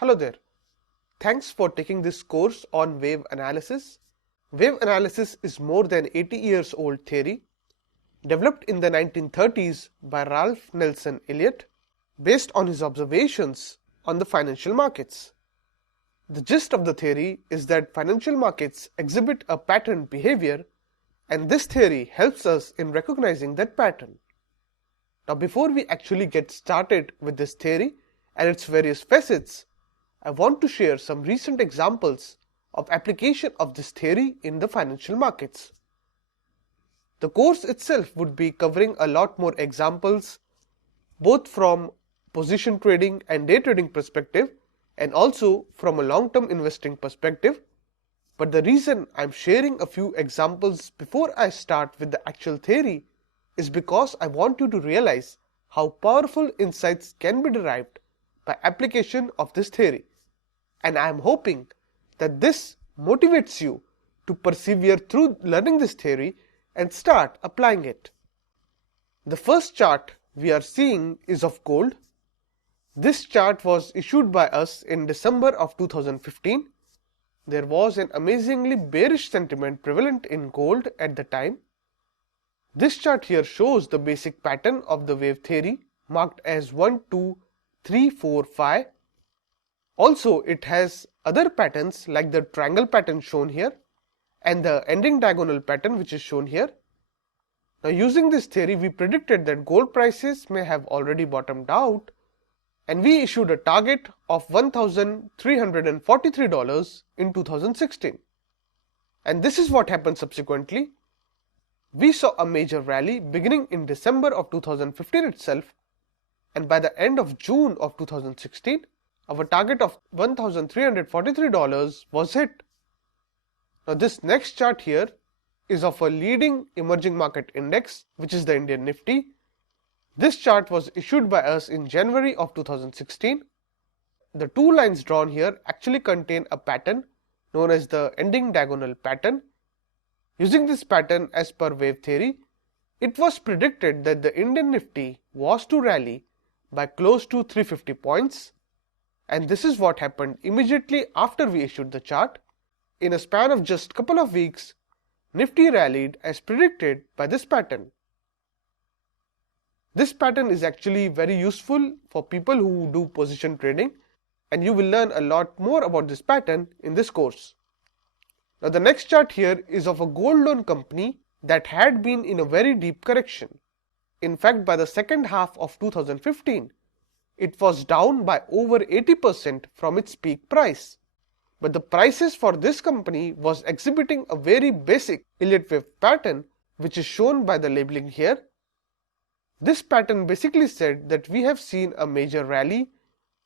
Hello there. Thanks for taking this course on wave analysis. Wave analysis is more than 80 years old theory developed in the 1930s by Ralph Nelson Elliott based on his observations on the financial markets. The gist of the theory is that financial markets exhibit a patterned behavior, and this theory helps us in recognizing that pattern. Now, before we actually get started with this theory and its various facets, I want to share some recent examples of application of this theory in the financial markets. The course itself would be covering a lot more examples, both from position trading and day trading perspective, and also from a long-term investing perspective. But the reason I'm sharing a few examples before I start with the actual theory is because I want you to realize how powerful insights can be derived by application of this theory, and I am hoping that this motivates you to persevere through learning this theory and start applying it. The first chart we are seeing is of gold. This chart was issued by us in December of 2015. There was an amazingly bearish sentiment prevalent in gold at the time. This chart here shows the basic pattern of the wave theory marked as 1, 2, 3, 4, 5. Also, it has other patterns like the triangle pattern shown here and the ending diagonal pattern which is shown here. Now, using this theory, we predicted that gold prices may have already bottomed out, and we issued a target of $1,343 in 2016. And this is what happened subsequently. We saw a major rally beginning in December of 2015 itself, and by the end of June of 2016, our target of $1,343 was hit. Now, this next chart here is of a leading emerging market index, which is the Indian Nifty. This chart was issued by us in January of 2016. The two lines drawn here actually contain a pattern known as the ending diagonal pattern. Using this pattern as per wave theory, it was predicted that the Indian Nifty was to rally by close to 350 points, and this is what happened immediately after we issued the chart. In a span of just couple of weeks, Nifty rallied as predicted by this pattern. This pattern is actually very useful for people who do position trading, and you will learn a lot more about this pattern in this course. Now, the next chart here is of a gold loan company that had been in a very deep correction. In fact, by the second half of 2015, it was down by over 80% from its peak price. But the prices for this company was exhibiting a very basic Elliott wave pattern, which is shown by the labeling here. This pattern basically said that we have seen a major rally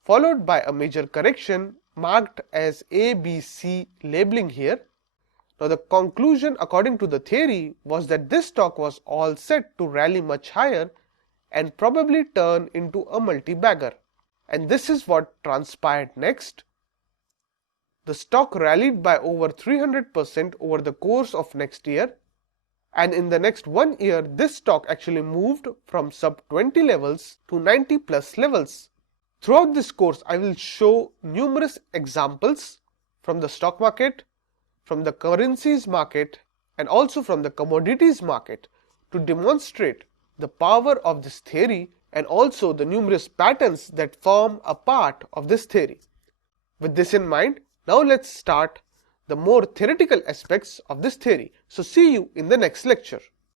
followed by a major correction marked as ABC labeling here. Now, the conclusion according to the theory was that this stock was all set to rally much higher and probably turn into a multi-bagger. And this is what transpired next. The stock rallied by over 300% over the course of next year, and in the next 1 year this stock actually moved from sub 20 levels to 90 plus levels. Throughout this course, I will show numerous examples from the stock market, from the currencies market, and also from the commodities market to demonstrate the power of this theory and also the numerous patterns that form a part of this theory. With this in mind, now let's start the more theoretical aspects of this theory. So see you in the next lecture.